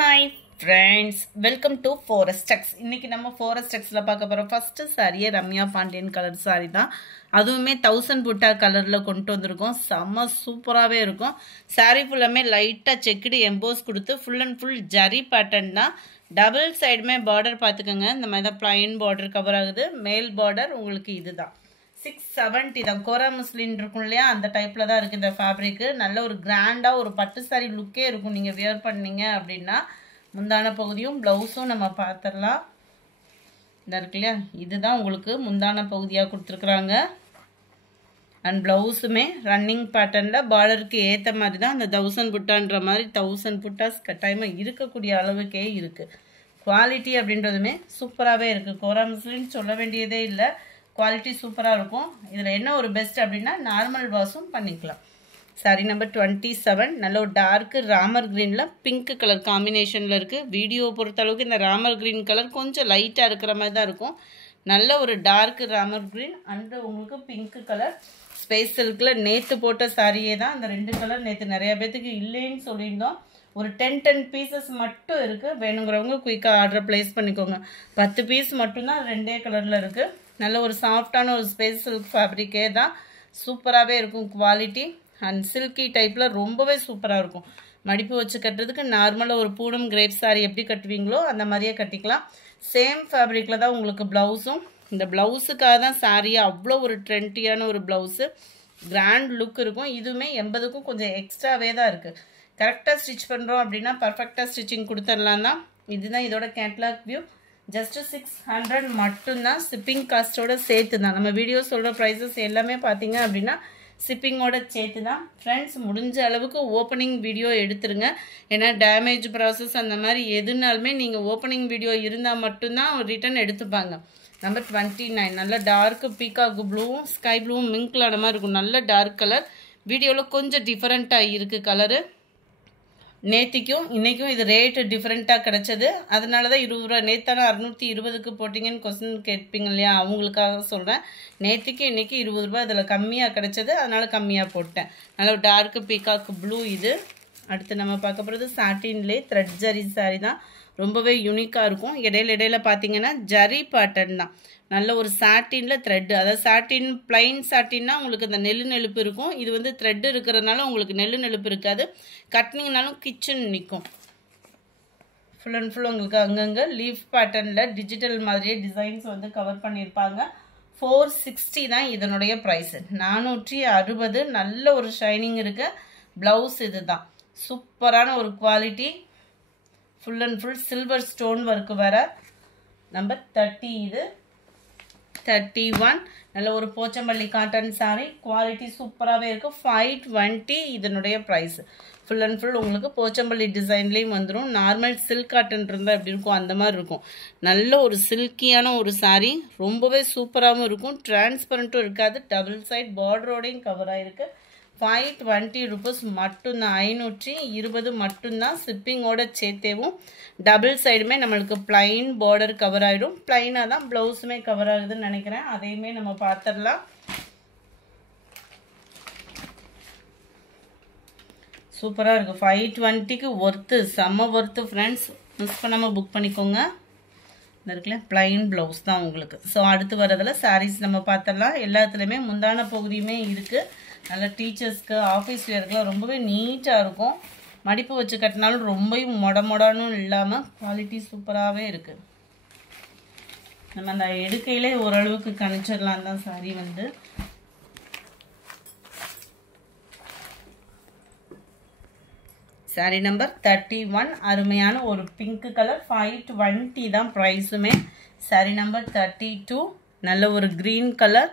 Hi friends, welcome to Forex-Tex. இன்னைக்கு நம்ம Forex-Texல பார்க்க போறோம். ஃபர்ஸ்ட் சாரியே ரம்யா பாண்டியன் கலர் சாரி தான். அதுவுமே 1000 புட்டா கலர்ல கொண்டு வந்திருக்கோம். செம்ம சூப்பராகவே இருக்கும். சாரி ஃபுல்லாமே லைட்டாக செக்குடு எம்போஸ் கொடுத்து full and full zari pattern தான். டபுள் சைடுமே பார்டர் பார்த்துக்கோங்க. இந்த மாதிரி தான் பிளைன் பார்டர் கவர் ஆகுது. மேல் பார்டர் உங்களுக்கு இதுதான் 670 தான். கோரா முஸ்லின் இருக்கும் இல்லையா, அந்த டைப்பில் தான் இருக்குது இந்த ஃபேப்ரிக்கு. நல்ல ஒரு கிராண்டாக ஒரு பட்டு சாரி லுக்கே இருக்கும் நீங்கள் வியர் பண்ணீங்க அப்படின்னா. முந்தான பகுதியும் ப்ளவுஸும் நம்ம பார்த்துடலாம். இந்த இருக்கு இல்லையா, இதுதான் உங்களுக்கு முந்தான பகுதியாக கொடுத்துருக்குறாங்க. அண்ட் ப்ளவுஸுமே ரன்னிங் பேட்டர்னில் பார்டருக்கு ஏற்ற மாதிரி தான். அந்த 1000 புட்டான்ற மாதிரி 1000 புட்டாஸ் கட்டாயமாக இருக்கக்கூடிய அளவுக்கே இருக்குது. குவாலிட்டி அப்படின்றதுமே சூப்பராகவே இருக்குது. கோரா முஸ்லின்னு சொல்ல வேண்டியதே இல்லை, குவாலிட்டி சூப்பராக இருக்கும். இதில் என்ன ஒரு பெஸ்ட் அப்படின்னா நார்மல் வாஷும் பண்ணிக்கலாம். சாரி நம்பர் 27 நல்ல ஒரு டார்க்கு ராமர் க்ரீனில் பிங்க் கலர் காம்பினேஷனில் இருக்குது. வீடியோ பொறுத்தளவுக்கு இந்த ராமர் க்ரீன் கலர் கொஞ்சம் லைட்டாக இருக்கிற மாதிரி தான் இருக்கும். நல்ல ஒரு டார்க்கு ராமர் க்ரீன் அண்டு உங்களுக்கு பிங்க் கலர் ஸ்பேஸ் சில்கில் நேற்று போட்ட சாரியே தான். அந்த 2 கலர் நேற்று நிறைய பேர்த்துக்கு இல்லைன்னு சொல்லியிருந்தோம். ஒரு 10 பீசஸ் மட்டும் இருக்குது. வேணுங்கிறவங்க குயிக்காக ஆர்டர் ப்ளேஸ் பண்ணிக்கோங்க. 10 பீஸ் மட்டும்தான் 2 கலரில் இருக்குது. நல்ல ஒரு சாஃப்டான ஒரு ஸ்பேஸ் சில்க் ஃபேப்ரிக்கே தான். சூப்பராகவே இருக்கும் குவாலிட்டி. அண்ட் சில்கி டைப்பில் ரொம்பவே சூப்பராக இருக்கும். மடிப்பு வச்சு கட்டுறதுக்கு நார்மலாக ஒரு பூனம் கிரேப் சாரி எப்படி கட்டுவீங்களோ அந்த மாதிரியே கட்டிக்கலாம். சேம் ஃபேப்ரிக்கில் தான் உங்களுக்கு ப்ளவுஸும். இந்த ப்ளவுஸுக்காக தான் சாரியை அவ்வளோ ஒரு ட்ரெண்டியான ஒரு ப்ளவுஸு. கிராண்ட் லுக் இருக்கும். இதுவுமே 80க்கும் கொஞ்சம் எக்ஸ்ட்ராவே தான் இருக்குது. கரெக்டாக ஸ்டிச் பண்ணுறோம் அப்படின்னா பர்ஃபெக்டாக ஸ்டிச்சிங் கொடுத்துடலாம் தான். இதுதான் இதோட கேட்லாக் வியூ. ஜஸ்ட்டு 600 மட்டும்தான். ஷிப்பிங் காஸ்ட்டோட சேர்த்து தான். நம்ம வீடியோ சொல்கிற ப்ரைஸஸ் எல்லாமே பார்த்தீங்க அப்படின்னா ஷிப்பிங்கோட சேர்த்து தான். ஃப்ரெண்ட்ஸ், முடிஞ்ச அளவுக்கு ஓப்பனிங் வீடியோ எடுத்துருங்க. ஏன்னா டேமேஜ் ப்ராசஸ் அந்த மாதிரி எதுனாலுமே நீங்கள் ஓப்பனிங் வீடியோ இருந்தால் மட்டும்தான் ரிட்டன் எடுத்துப்பாங்க. நம்பர் 29 நல்ல டார்க்கு பீகாக் ப்ளூவும் ஸ்கை ப்ளூவும் மிங்க்லான மாதிரி இருக்கும். நல்ல டார்க் கலர். வீடியோவில் கொஞ்சம் டிஃப்ரெண்ட்டாக இருக்குது கலரு. நேற்றுக்கும் இன்றைக்கும் இது ரேட்டு டிஃப்ரெண்ட்டாக கிடச்சது. அதனால தான் 20 ரூபா. நேற்றான 620க்கு போட்டிங்கன்னு கொஸ்டின் கேட்பீங்க இல்லையா, அவங்களுக்காக சொல்கிறேன். நேற்றுக்கு இன்றைக்கி 20 ரூபா இதில் கம்மியாக கிடச்சது, அதனால் கம்மியாக போட்டேன். நல்ல டார்க்கு பீகாக் ப்ளூ இது. அடுத்து நம்ம பார்க்க போகிறது சாட்டின்லேயே த்ரெட் ஜரி சாரி தான். ரொம்பவே யூனிக்காக இருக்கும். இடையில பார்த்தீங்கன்னா ஜரி பேட்டர்ன் தான். நல்ல ஒரு சாட்டினில் த்ரெட்டு, அதாவது சாட்டின் பிளைன் சாட்டின்னா உங்களுக்கு இந்த நெழுப்பு இருக்கும். இது வந்து த்ரெட்டு இருக்கிறதுனால உங்களுக்கு நெழுப்பு இருக்காது. கட்டினீங்கனாலும் கிச்சன் நிற்கும். ஃபுல் அண்ட் ஃபுல் உங்களுக்கு அங்கங்கே லீஃப் பேட்டர்னில் டிஜிட்டல் மாதிரியே டிசைன்ஸ் வந்து கவர் பண்ணியிருப்பாங்க. 460 தான் இதனுடைய ப்ரைஸு. 460. நல்ல ஒரு ஷைனிங் இருக்குது. ப்ளவுஸ் இது தான். சூப்பரான ஒரு quality. Full and full silver stone work வர. நம்பர் 30 இது. 31 நல்ல ஒரு போச்சம்பள்ளி காட்டன் சாரி. குவாலிட்டி சூப்பராகவே இருக்குது. 520 இதனுடைய ப்ரைஸ். ஃபுல் அண்ட் ஃபுல் உங்களுக்கு போச்சம்பள்ளி டிசைன்லேயும் வந்துடும். நார்மல் சில்க் காட்டன் இருந்தால் எப்படி இருக்கும் அந்த மாதிரி இருக்கும். நல்ல ஒரு சில்கியான ஒரு சாரி. ரொம்பவே சூப்பராகவும் இருக்கும். டிரான்ஸ்பரண்ட்டும் இருக்காது. டபுள் சைட் பார்டரோடையும் கவர் ஆகிருக்கு. 520 ருபீஸ் மட்டும்தான். 520 மட்டும்தான். ஷிப்பிங்கோட சேர்த்தேவும் டபுள் சைடுமே நம்மளுக்கு பிளைன் பார்டர் கவர் ஆகிடும். பிளைனாக தான் ப்ளவுஸுமே கவர் ஆகுதுன்னு நினைக்கிறேன். அதையுமே நம்ம பார்த்துடலாம். சூப்பராக இருக்குது. 520க்கு ஒர்த்து, செம்ம ஒர்த்து ஃப்ரெண்ட்ஸ். மிஸ் பண்ணாமல் புக் பண்ணிக்கோங்க. இந்த இருக்குல்ல பிளைன் ப்ளவுஸ் தான் உங்களுக்கு. ஸோ அடுத்து வரதில் சாரீஸ் நம்ம பார்த்துடலாம். எல்லாத்துலேயுமே முந்தான பகுதியுமே இருக்குது. நல்ல டீச்சர்ஸ்க்கு ஆஃபீஸ் வேர்க்கெலாம் ரொம்பவே நீட்டாக இருக்கும். மடிப்பு வச்சு கட்டினாலும் ரொம்பவும் மொடன்னு இல்லாமல் குவாலிட்டி சூப்பராகவே இருக்குது. நம்ம அந்த எடுக்கையிலே ஓரளவுக்கு கணிச்சிடலாம் தான் சாரி வந்து. சாரி நம்பர் 31 அருமையான ஒரு பிங்க் கலர். 520 தான் ப்ரைஸுமே. சாரி நம்பர் 32 நல்ல ஒரு க்ரீன் கலர்.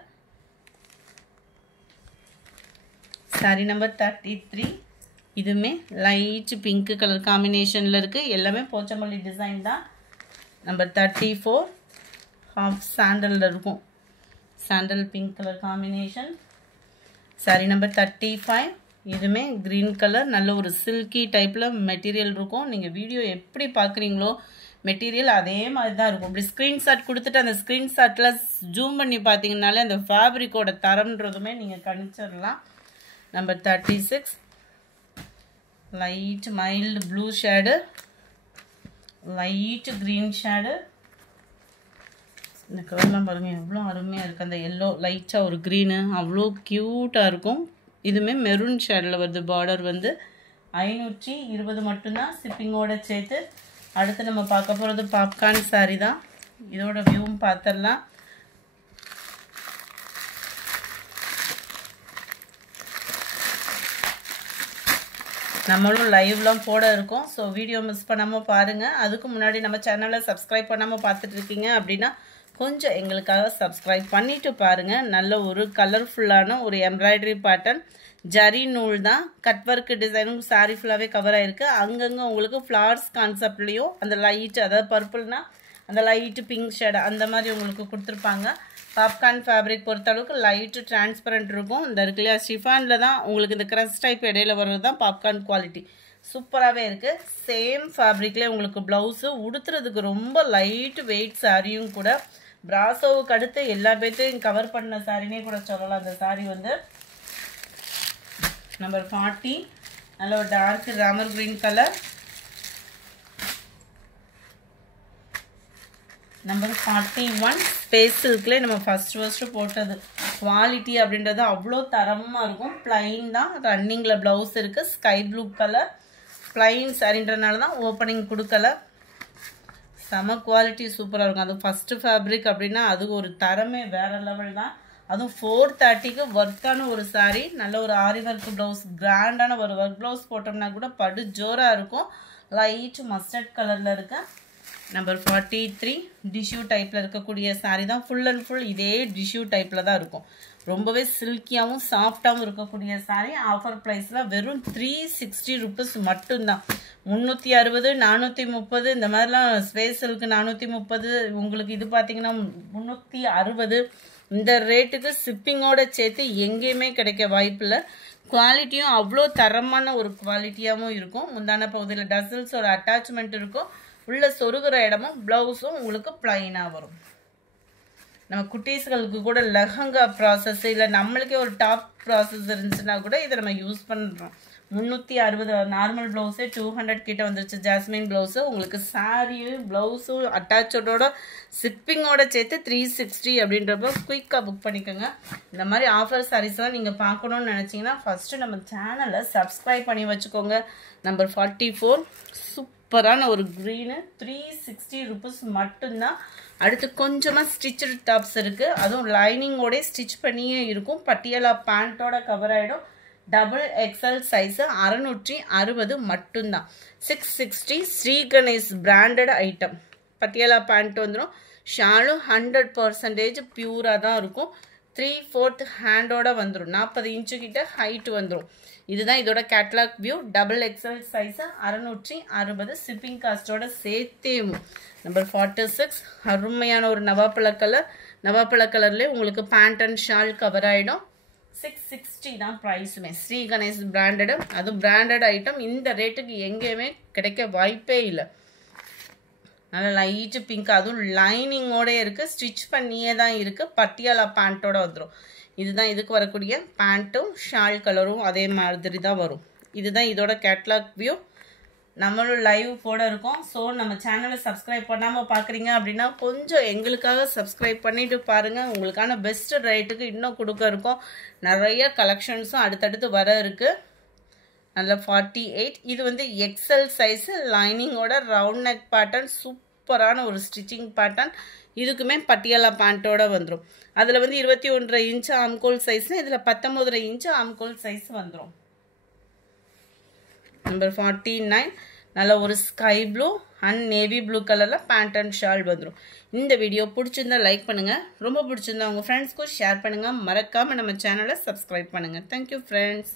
சாரி நம்பர் 33 இதுவுமே லைட் பிங்க் கலர் காம்பினேஷனில் இருக்குது. எல்லாமே போச்சம்பள்ளி டிசைன் தான். நம்பர் 34 ஹாஃப் சாண்டலில் இருக்கும். Sandal pink colour combination. Sorry number 35 இதுவுமே க்ரீன் கலர். நல்ல ஒரு சில்கி டைப்பில் மெட்டீரியல் இருக்கும். நீங்கள் வீடியோ எப்படி பார்க்குறீங்களோ மெட்டீரியல் அதே மாதிரி தான் இருக்கும். இப்படி ஸ்க்ரீன்ஷாட் கொடுத்துட்டு அந்த ஸ்க்ரீன்ஷாட்டில் ஜூம் பண்ணி பார்த்தீங்கன்னாலே அந்த ஃபேப்ரிக்கோட தரம்ன்றதுமே நீங்கள் கணிச்சிடலாம். Number 36 light mild blue shade. Light green shade. இந்த கலர்லாம் பாருங்கள் எவ்வளோ அருமையாக இருக்குது. அந்த எல்லோ லைட்டாக ஒரு க்ரீனு அவ்வளோ க்யூட்டாக இருக்கும். இதுவுமே மெரூன் ஷேடில் வருது. பார்டர் வந்து 520 மட்டும்தான் ஷிப்பிங்கோடு சேர்த்து. அடுத்து நம்ம பார்க்க போகிறது பாப்கார்ன் சாரீ தான். இதோட வியூவும் பார்த்துடலாம். நம்மளும் லைவ்லாம் போட இருக்கோம். ஸோ வீடியோ மிஸ் பண்ணாமல் பாருங்கள். அதுக்கு முன்னாடி நம்ம சேனலை சப்ஸ்கிரைப் பண்ணாமல் பார்த்துட்டு இருக்கீங்க அப்படின்னா கொஞ்சம் எங்களுக்காக சப்ஸ்கிரைப் பண்ணிவிட்டு பாருங்கள். நல்ல ஒரு கலர்ஃபுல்லான ஒரு எம்ப்ராய்டரி பேட்டர்ன் ஜரி நூல் தான். கட் ஒர்க் டிசைனும் சாரீ ஃபுல்லாகவே கவர் ஆகிருக்கு. அங்கங்கே உங்களுக்கு ஃப்ளார்ஸ் கான்செப்ட்லேயும் அந்த லைட், அதாவது பர்பிள்னா அந்த லைட்டு பிங்க் ஷேடு அந்த மாதிரி உங்களுக்கு கொடுத்துருப்பாங்க. பாப்கார்ன் ஃபேப்ரிக் பொறுத்தளவுக்கு லைட்டு டிரான்ஸ்பரண்ட் இருக்கும். இந்த இருக்குல்லையா ஷிஃபானில் தான் உங்களுக்கு இந்த க்ரஷ் டைப் இடையில வர்றது தான் பாப்கார்ன் குவாலிட்டி. சூப்பராகவே இருக்குது. சேம் ஃபேப்ரிக்லேயே உங்களுக்கு ப்ளவுஸு உடுத்துறதுக்கு ரொம்ப லைட்டு வெயிட் சாரியும் கூட. பிராசோவுக்கு அடுத்து எல்லா பேர்த்தையும் கவர் பண்ண சாரினே கூட சொல்லலாம். அந்த சாரீ வந்து நம்பர் 40. நல்ல ஒரு dark Ramar green colour. Number 41 space சில்க்லேயே நம்ம ஃபஸ்ட்டு போட்டது. குவாலிட்டி அப்படின்றது அவ்வளோ தரமாக இருக்கும். ப்ளைன் தான். ரன்னிங்கில் ப்ளவுஸ் இருக்குது. Sky blue colour. ப்ளைன் சாரின்றனால தான் ஓப்பனிங் கொடுக்கல. செம குவாலிட்டி சூப்பராக இருக்கும். அது ஃபஸ்ட்டு ஃபேப்ரிக் அப்படின்னா அது ஒரு தரமே வேறு லெவல் தான். அதுவும் 430க்கு ஒர்த்தான ஒரு சாரீ. நல்ல ஒரு ஆரி ஒர்க் ப்ளவுஸ், கிராண்டான ஒரு ஒர்க் ப்ளவுஸ் போட்டோம்னா கூட படு ஜோராக இருக்கும். லைட் மஸ்டர்ட் கலரில் இருக்கு. நம்பர் 43 டிஷ்யூ டைப்பில் இருக்கக்கூடிய சாரீ தான். ஃபுல் அண்ட் ஃபுல் இதே டிஷ்யூ டைப்பில் தான் இருக்கும். ரொம்பவே சில்கியாகவும் சாஃப்டாகவும் இருக்கக்கூடிய சாரீ. ஆஃபர் ப்ரைஸில் வெறும் 360 ருபீஸ் மட்டும்தான். 360, 430 இந்த மாதிரிலாம் ஸ்பேஸ் சில்க்கு 430. உங்களுக்கு இது பார்த்தீங்கன்னா 360. இந்த ரேட்டுக்கு ஷிப்பிங்கோடு சேர்த்து எங்கேயுமே கிடைக்க வாய்ப்பில்லை. குவாலிட்டியும் அவ்வளோ தரமான ஒரு குவாலிட்டியாகவும் இருக்கும். முந்தான பகுதியில் டசல்ஸோட அட்டாச்மெண்ட் இருக்கும். உள்ள சொருகிற இடமும் ப்ளவுஸும் உங்களுக்கு ப்ளைனாக வரும். நம்ம குட்டீஸ்களுக்கு கூட லெஹங்கா ப்ராசஸ் இல்லை நம்மளுக்கே ஒரு டாப் ப்ராசஸ் இருந்துச்சுன்னா கூட இதை நம்ம யூஸ் பண்ணுறோம். 360 நார்மல் ப்ளவுஸே 200 கிட்ட வந்துருச்சு. ஜாஸ்மின் ப்ளவுஸு உங்களுக்கு சாரியும் ப்ளவுஸும் அட்டாச்சோட ஷிப்பிங்கோட சேர்த்து 360 அப்படின்றப்போ குயிக்காக புக் பண்ணிக்கோங்க. இந்த மாதிரி ஆஃபர் சாரீஸ்லாம் நீங்கள் பார்க்கணுன்னு நினச்சிங்கன்னா ஃபஸ்ட்டு நம்ம சேனலை சப்ஸ்கிரைப் பண்ணி வச்சுக்கோங்க. நம்பர் 44 சூப்பரான ஒரு க்ரீனு 360 ருபீஸ் மட்டும்தான். அடுத்து கொஞ்சமாக ஸ்டிச்சு டாப்ஸ் இருக்குது. அதுவும் லைனிங்கோட ஸ்டிச் பண்ணியே இருக்கும். பட்டியாலா பேண்ட்டோட கவர் ஆகிடும். டபுள் எக்ஸல் சைஸு 660 மட்டும்தான். 660 Sri Ganesh branded item. Patiala pant வந்துடும். ஷாலும் 100% பியூராக தான் இருக்கும். 3/4 ஹேண்டோட வந்துடும். 40 இன்ச்சு கிட்ட ஹைட் வந்துடும். இதுதான் இதோட catalogue view. Double XL size 660 shipping காஸ்ட்டோட சேர்த்தேவும். நம்பர் 46 அருமையான ஒரு நவாப்பழ கலர். நவாப்பழ கலர்லேயே உங்களுக்கு பேண்ட் அண்ட் ஷால் கவர் ஆகிடும். 660 தான் ப்ரைஸுமே. ஸ்ரீ கணேஷ் பிராண்டடு. அதுவும் பிராண்டட் ஐட்டம் இந்த ரேட்டுக்கு எங்கேயுமே கிடைக்க வாய்ப்பே இல்லை. நல்லா லைட்டு பிங்க், அதுவும் லைனிங்கோடே இருக்குது. ஸ்டிச் பண்ணியே தான் இருக்குது. பட்டியாலா பேண்ட்டோட வந்துடும். இதுதான் இதுக்கு வரக்கூடிய பேண்ட்டும் ஷால் கலரும் அதே மாதிரி தான் வரும். இதுதான் இதோட கேட்லாக் வியூ. நம்மளும் லைவ் போட இருக்கோம். ஸோ நம்ம சேனலை சப்ஸ்கிரைப் பண்ணாமல் பார்க்குறீங்க அப்படின்னா கொஞ்சம் எங்களுக்காக சப்ஸ்கிரைப் பண்ணிவிட்டு பாருங்கள். உங்களுக்கான பெஸ்ட்டு ரேட்டுக்கு இன்னும் கொடுக்க இருக்கோம். நிறைய கலெக்ஷன்ஸும் அடுத்தடுத்து வர இருக்குது. நல்ல 48. இது வந்து எக்ஸல் சைஸு லைனிங்கோட ரவுண்ட் நெக் பேட்டர்ன். சூப்பரான ஒரு ஸ்டிச்சிங் பேட்டர்ன். இதுக்குமே பட்டியாலா பேண்ட்டோட வந்துடும். அதில் வந்து 21 இன்ச்சு ஆம்கோல் சைஸு, இதில் 19 இன்ச்சு ஆம்கோல் சைஸ் வந்துடும். நம்பர் 49 நல்ல ஒரு sky blue and navy blue கலரில் பேண்ட் அண்ட் ஷால் வந்துடும். இந்த வீடியோ பிடிச்சிருந்தா லைக் பண்ணுங்கள். ரொம்ப பிடிச்சிருந்தா உங்கள் ஃப்ரெண்ட்ஸ்க்கும் ஷேர் பண்ணுங்கள். மறக்காமல் நம்ம சேனலை சப்ஸ்கிரைப் பண்ணுங்கள். Thank you friends.